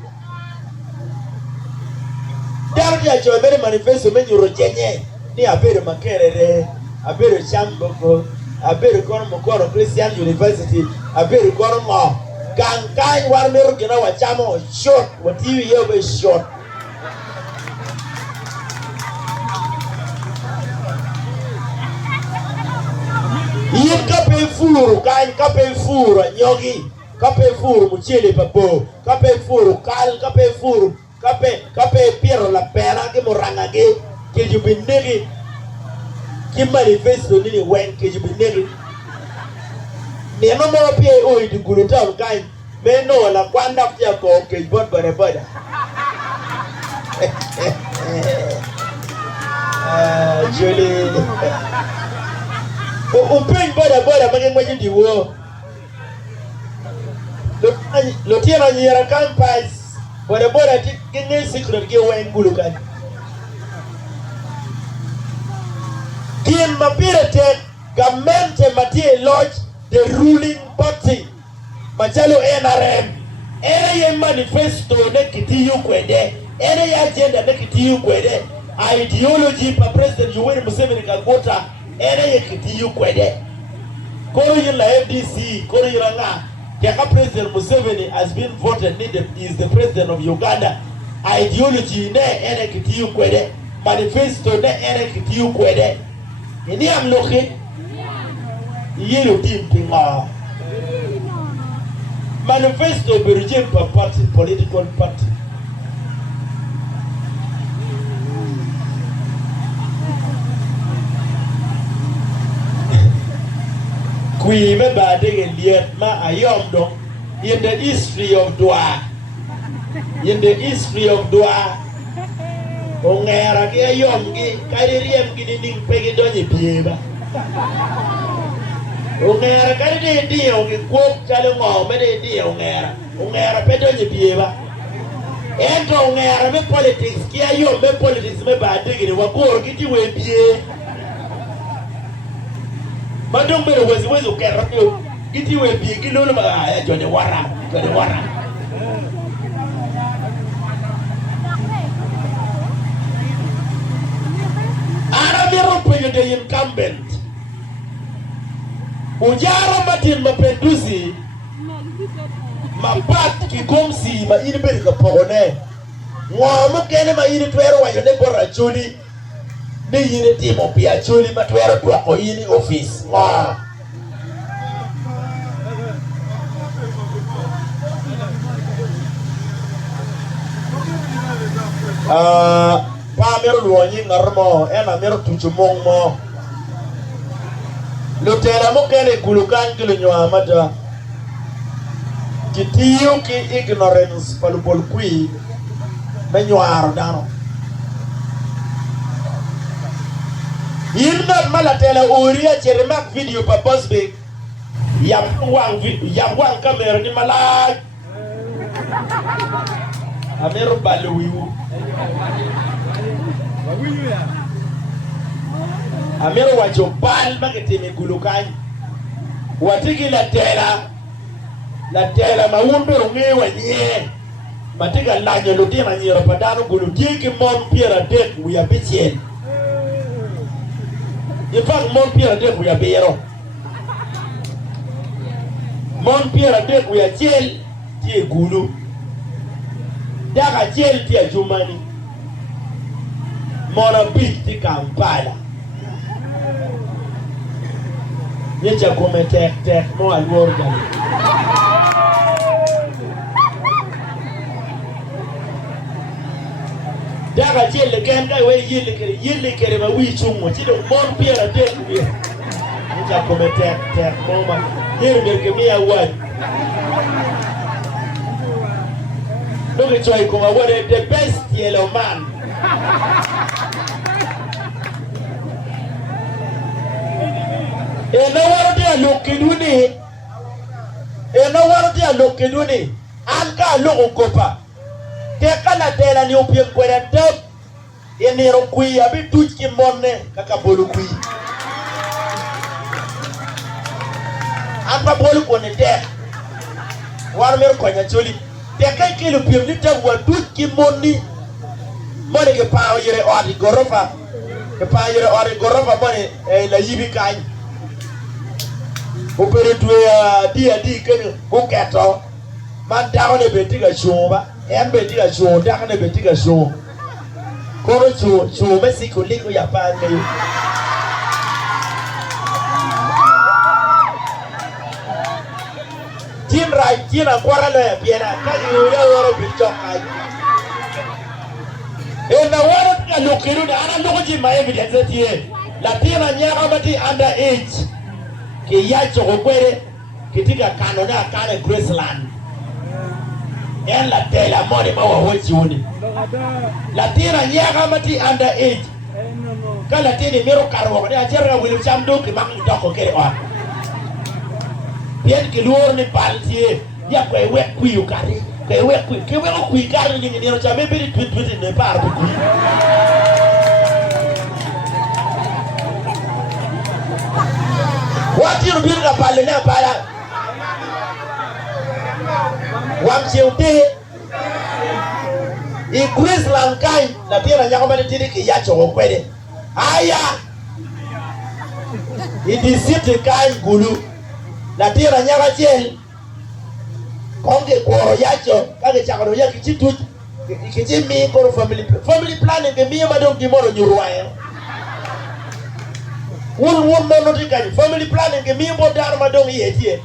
Darja choebere manifesto menyuro jenye ni abere makerere abere chamboko abere kono mokoro Christian University abere kono mo gangai warmero gina wachamo short watiwi yobe short yin kape furu kan kape furu nyogi kape furu muchele papo kape furu kal kape furu kape piero la pera ke moranga ke jubinegi ki manifesto nini wen ke jubinegi ni no mo pie o iduguru town kai me no la kwanda pia ko ke bot boda joli o pen boda mange diwo lo tiera nyera campus Bora kenge secret ke wen gulukan. Kien mapire te gamente matie lodge the ruling party. Machalo NRM. Ere ye manifesto ne kitiyu kwede. Ere ye agenda ne kitiyu kwede. Ideology pa President Yoweri Museveni kagota. Ere ye kitiyu kwede. Koro yila FDC, koro yila nga. Kaka President Museveni has been voted, is the president of Uganda. ideology ne ene kitiyu kwede, manifesto ne ene kitiyu kwede. Ini am loke yelo tim tinga. Manifesto berujim pa party, political party. Kui me ba de liet ma ayom do in the history of Dua. In the history of Dua, ongera ke ayom ki kaririem ki ning pegi donyi pieba. Ongera kari de dio ki kwok chale ngo me de dio ongera pe donyi pieba. Ento ongera me politics ki ayom me politics me ba de ki wakor ki ti we pie. Madong bere wezi ukera pio kiti we pie ki lolo ma ya jone wara. Mero penye the incumbent Ujara Martin Mapenduzi Mapat Kikomsi ma ini beri ka pogone Ngwamu kene ma ini twero wa yone bora chuli Ni yine timo pia chuli ma twero tuwa ko ini office Ngwa Pa mero luonyi ngarmo ena mero tuchumong mo Lutera mo kene kulukan kilo nyuamata Kitiyo ki ignorance palupol kui Menyuaro dano Yilmat malatela uria cheremak video pa postbig Yamwang kamera ni malay Amero baluwiwu Amero wacho bal maketime gulukan Watiki la tela maumbe ungewa nye Matika lanyo lutina nyero padano gulutiki mon piera dek uya bichien In fact mon piera dek uya bero Mon piera dek uya chel tie gulu Daka chel tie jumani Mona beach di Kampala Nyecha kome tek mo alwor gali Daga chele kenda we yele kere ma wi chungo chido mon piera tek uye Nyecha kome tek mo ma Nyeru merkemia wad Nuki choi kuma wade the best yellow man Eno warodi alokiduni Anka aloko kopa Teka na tela ni upye kwere top Enero kui abi tuchki monne kaka bolu kui Anka bolu kone tek Warmero kwenya choli Teka ikilu pye mnita wa tuchki monni Mone ke pao yere ori gorofa Ke pao yere ori gorofa mone la yibi kanyi Upere tuwe di kene kuketo Man dako ne betiga shomba En betiga shomba Dako ne betiga shomba Koro shomba siku liko ya pande Tin right Tina kwara lo ya piena Kaji uya waro bichokai Ena waro tika lukiruni Ana luku jima evidence tiye Latina nyaka mati underage Kiyacho kukwere kitika kanona kane Graceland En la tela moni mawa hochi uni Latina nyaka mati underage Kala tini miru karwok Ni achera wili chamduki mangi toko kere wa Pien kiluor ni paltie Ya kwe wek kui ukari Kwe wek kui kari Ningi niro cha mebiri tweet ne par kui Wati rubirga pale na pala Wamche ute I Graceland kai Na tira nyako mani tiri ki yacho wakwede Aya I disiti kai gulu Na tira nyaka chel Konge koro yacho Kage chakano yaki chituj Kiji mi ko family planning ke mi ma dong di moro nyurwae. Won mono ti kan family planning ke mi bo dar ma dong yetie.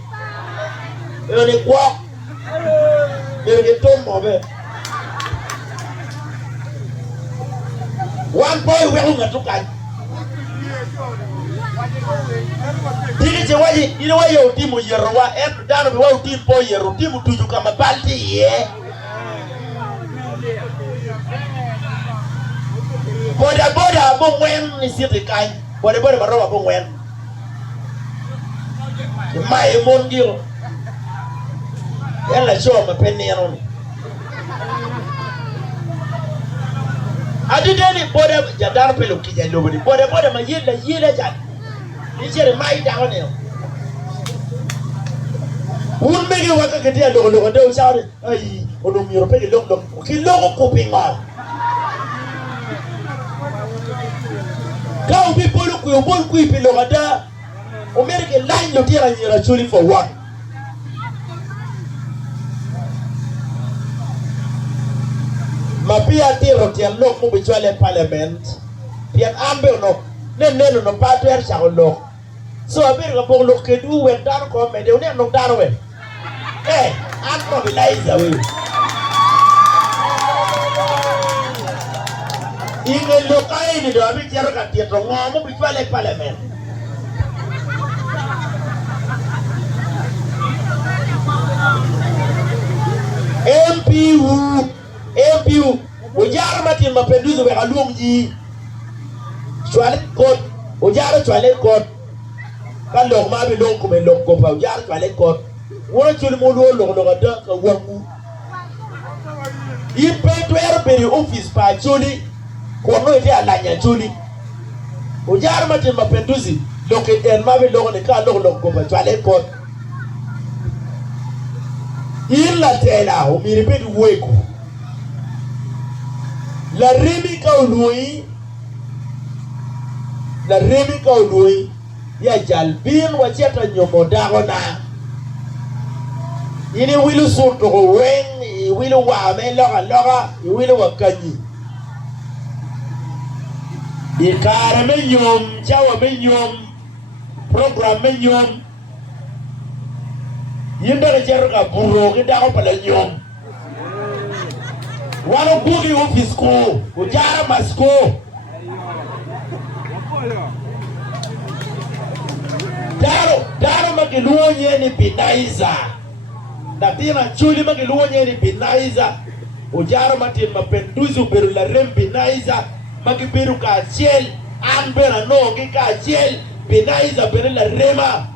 Ene kwa. Ene tom mobe. One boy we ngatukan. Dili je waji ile wayo timu yerwa dano bi wayo timu po yero timu tuju kama balti ye. Boda bo ngwen ni siti kai. Boda maroba bo ngwen. Mai mon giro. Yalla show ma penni yanon. Adi deni boda jadar pelo kija lobodi. Boda ma yela jan. Ijere mai down here. Un mege waka ketia logo do sabe. Ai, ono mi europe logo. Ki logo kopinga. Ka ubi polo ku bol ku ipi logo da. O mereke line lo tira nyira chuli for one. Mapia tiro tia logo mu bichwale parliament. Pian ambe no. Neno no pato er chalo. So abir ka bog lo kedu wen dan ko me de ne no dan we. An mobilize we. Inge lo kai ni do abi jero ka tieto ngomo bi fale parliament. MPU ujar matin mapenduzi we alumji. Chwale kot ujara chwale kot kan lok ma bi lok ko me lok ko pa ujara chwale kot wona chul mo lo lok da ka wangu ipe to er office pa chuli ko no ite alanya chuli ujara matin mapenduzi lok en ma bi lok ne ka lok ko pa chwale kot illa tena o mi repeat weko la rimi kaului la remi kaului ya jalbin wacheta nyomo dagona ini wilu surto ko wen wilu wa me loga wilu wakanyi ikare me nyom chawa me nyom program me nyom yinda jero ka buro ki dago pala nyom wano bugi office ko ujara masko Daro magiluonye ni binaiza. Natina chuli magiluonye ni binaiza. Ujaro matin mapenduzi uberu la rem binaiza. Magiberu ka achel. Anbera no ki ka achel. Binaiza beru la rema.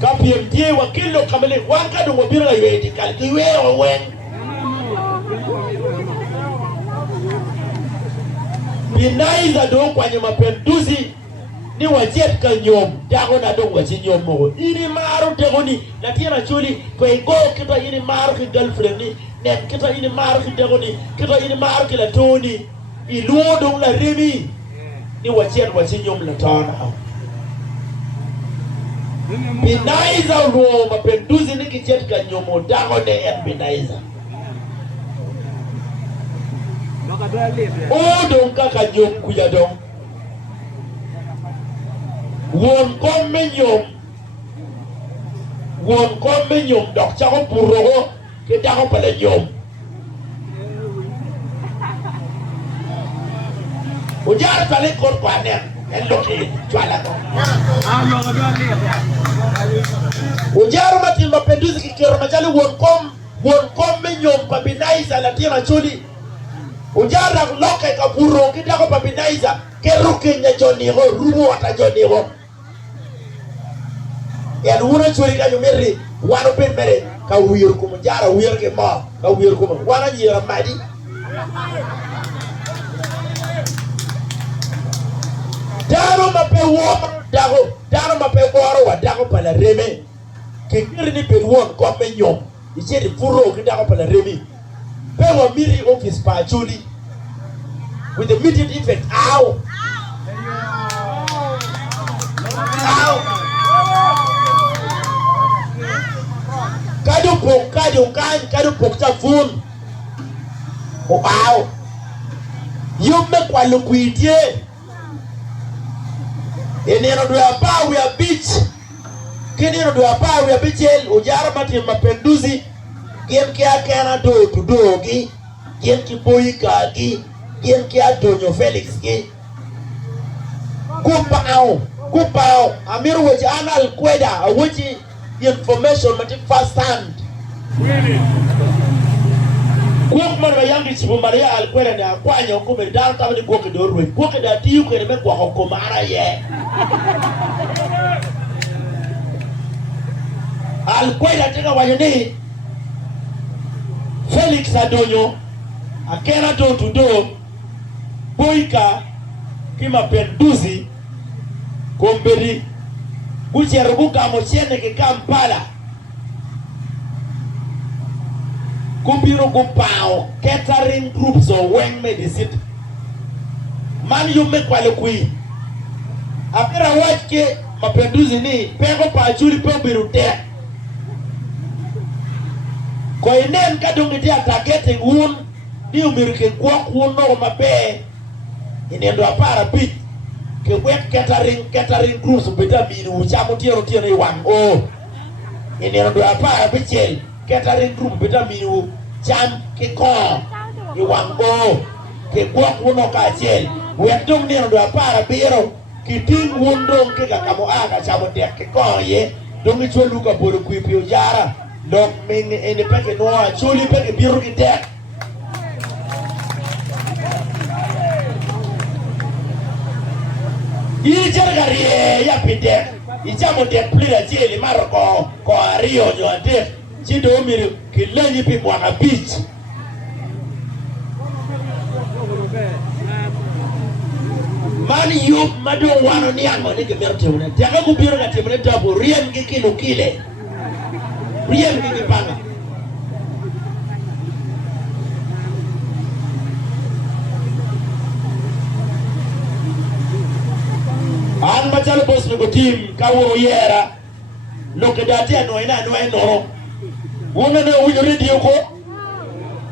Kapi mtie wakilo kamele. Wanka dungo biru la yueti kalki yue owen. Binaiza do kwa nyama penduzi ni wajet ka nyom dago na do wachi nyom mo ini maru tegoni na tira chuli ko ego kita ini maru ki girlfriend ni ne kita ini maru ki tegoni kita ini maru ki la toni iluo do la remi ni wajet wachi nyom la tona Binaiza do mapenduzi ni kijet ka nyomo dago ne en binaiza Odong kaka nyom kuya dong. Won kom me nyom dok chako purogo ke dako pala nyom. Ujar pala kor kwanen en loki chwala ko. Ujar matin mapenduzi kikero majali won kom me nyom pa Binaiza la tira chuli. Ujara loke ka buro kita ko pa Binaiza keruke nya jonigo rumu wata jonigo ya wuna churi ka yumeri wano pen mere ka wuyur ko mujara wuyur ke ma ka wuyur ko wana yira madi daro mape wo daro mape woro wa dago pala reme ke kirni pe won ko me nyom ije di buro kita ko pala reme Pewa miri office pa chuli with immediate effect. Ow! Ow! kadu pok kadu kan kadu pok ta fun o ao yume kwa lukuitie eneno do apa we a beach keneno do apa we a beach el ujara mati mapenduzi gien ki akena do tudogi gien ki boyika gi gien ki adonyo Felix gi kupao amiru weji anal kweda weji information mati first hand Kuokman wa yangi chibumaria alkwela na kwanya ukume dal tabani kuoke dorwe kuoke da tiyu kene me kwa hokomara ye alkwela teka wanyoni Felix Adonyo akera do to do boika kima penduzi komberi kucherubuka mochene ke Kampala kubiro gupao catering groups or weng medicine man you make wale kui apira wake mapenduzi ni pego pa churi pe birute ko inen kadungi dia targeting un di umirike kwa kuno mabe inendo apara bit ke wek catering groups beta minu uchamo tiero ni wan o inendo apara bichel catering group beta minu cham ke ko ni wango ke kwa kuno ka chel wetong ni ndo apara biro kiting wundong ke kamo aga chamo tek ke ko ye dongi cholu ka boro kuipio jara dok ming ene peke noa chuli peke biro ki tek i jargarie ya pide i chamo tek plira cheli maro ko ario nyoate chido umiri kilenyi pi mwana beach mani yup madung wano niango nike merte una tiaga kubiro na timune tabu rien giki nukile rien giki panga an machalo bos nuko team kawo yera loke datia no ina noro Wuna ne uyo radio ko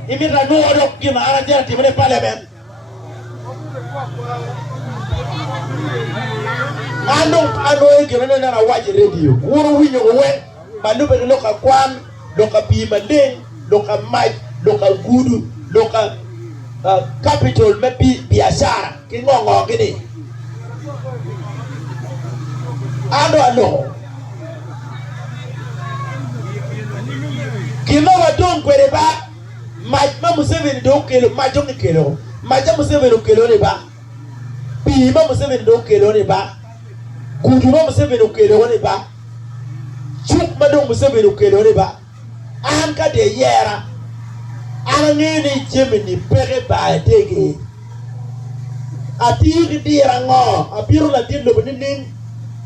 imira no odo kima ara jara timene parliament ano gina na waji radio wuru winyo we malube loka kwan loka bima ding loka mic loka gudu loka capital mepi biashara kingongo gini ano Kima wadong kwere ba ma Museveni do kelo ma jongi kelo ma ja Museveni kelo ne ba bi ma Museveni do kelo ne ba gudu ma Museveni kelo ne ba chuk ma do Museveni kelo ne ba an ka de yera an ni Gemini pere ba dege ati di rango abiru la di lo nin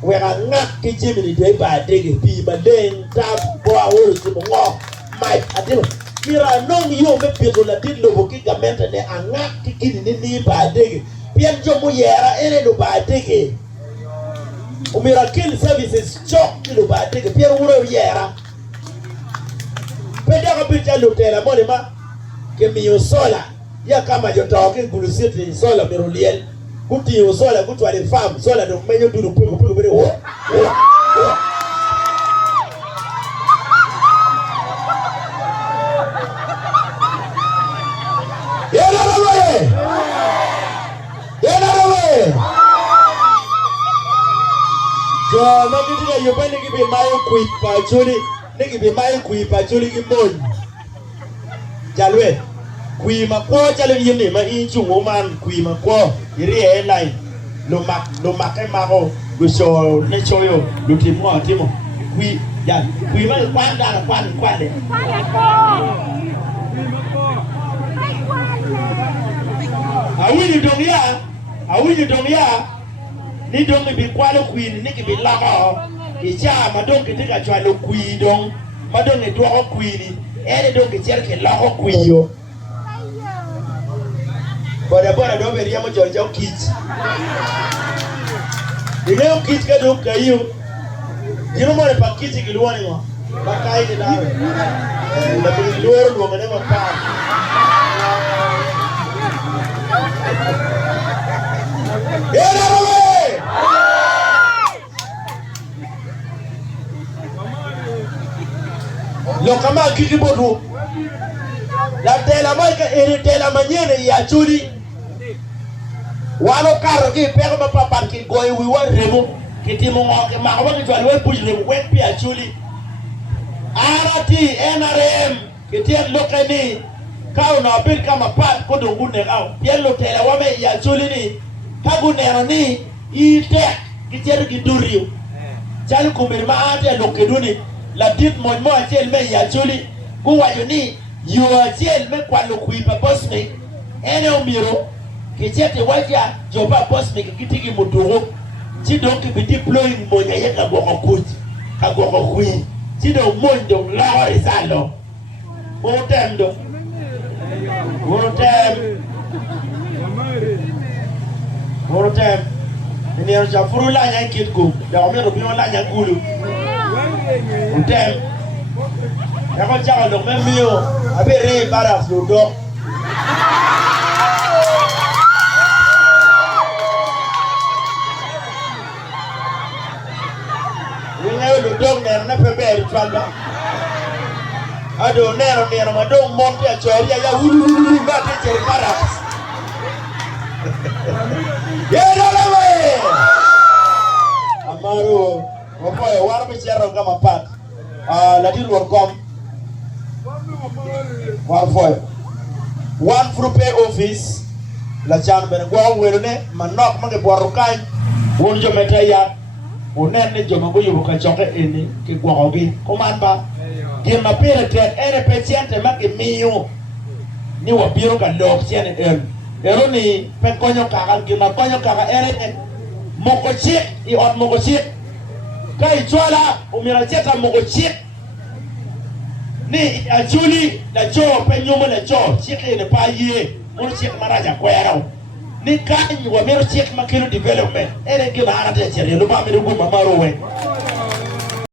wera ngak ke Gemini de ba dege bi ma den tab bo awol ti ngo Mike adilo mira nong yo me pieto la dit lobo ki gamenta ne anga kikini ni ba dege pien jo mo yera ene do ba dege o mira kill services chok ki do ba dege pien wuro yera peda ko bicha lutera mole ma ke miyo sola ya kama joto ke gulusiti sola meruliel kuti yo sola kutu ale farm sola do menyo duru pego bere wo Jo magitika yopani kibe mayo kuipa chuli nikibe mayo kuipa chuli kimon jalwe kuima kwa chale yini ma inchu woman kuima kwa iri airline lo make mako gusho ne choyo lutimo timo kui ya kuima kwanda na kwande awini dongya ni dongi bi kwalo queen ni ki bi lama icha madongi tika chwalo kuidong madongi dwo queen ene dongi cherke laho kuyo bora do be riamo jorjo kich ile kich ka do kayo jino mo pa kich ki luoni mo Makai ni dawe. Lebih luar lu mana makan. Ya dawe. Lo kama kiki bodu. La tela mai ka eri tela manyene ya chuli. Wano karo ki pego ma papan ki goy wi wa remo ki timo mo ke ma ko ki jwal we puj remo we pi a chuli. Arati NRM ki tien lokani ka una bil kama pat ko do gunne kaw pielo tela wa me ya chuli ni ka gunne ni ite ki cher ki duriu. Chali kumir ma ate lokeduni la dit mo mo achel me ya chuli ku wa yuni you achel me kwa lo kuipa boss me ene omiro kichete waja joba boss me kitigi mutugo chido ki bi deploying monya yeka boko kuji ka boko kui chido mondo lawa risalo motemdo motem ni anja furula nya kitgo da omiro bi on la nya gulu motem ya ko jaga lo memio abere bara flodo lo dog nero na pebe twalba ado nero madong monte a choria ya ulu ba te cher para ya dalawe amaro opo e war bi chero kama pat latin wor kom war foy one frupe office la chan ben gwa welo ne manok mange boru kan won jo meta ya unen ni joma boyo ka choke eni ki gwogi komamba gima pere tek ene patiente maki miyo ni wabiro ka lok chene ero ni pe konyo kaka gima konyo kaka ene moko chik I ot moko chik ka ichwala umira cheta moko chik ni achuli la cho pe nyumo la cho chik ene pa ye mun chik maraja kwero ni kanyi wa mero chik makiro development ene gima anate chere lupa mirugu mamaro we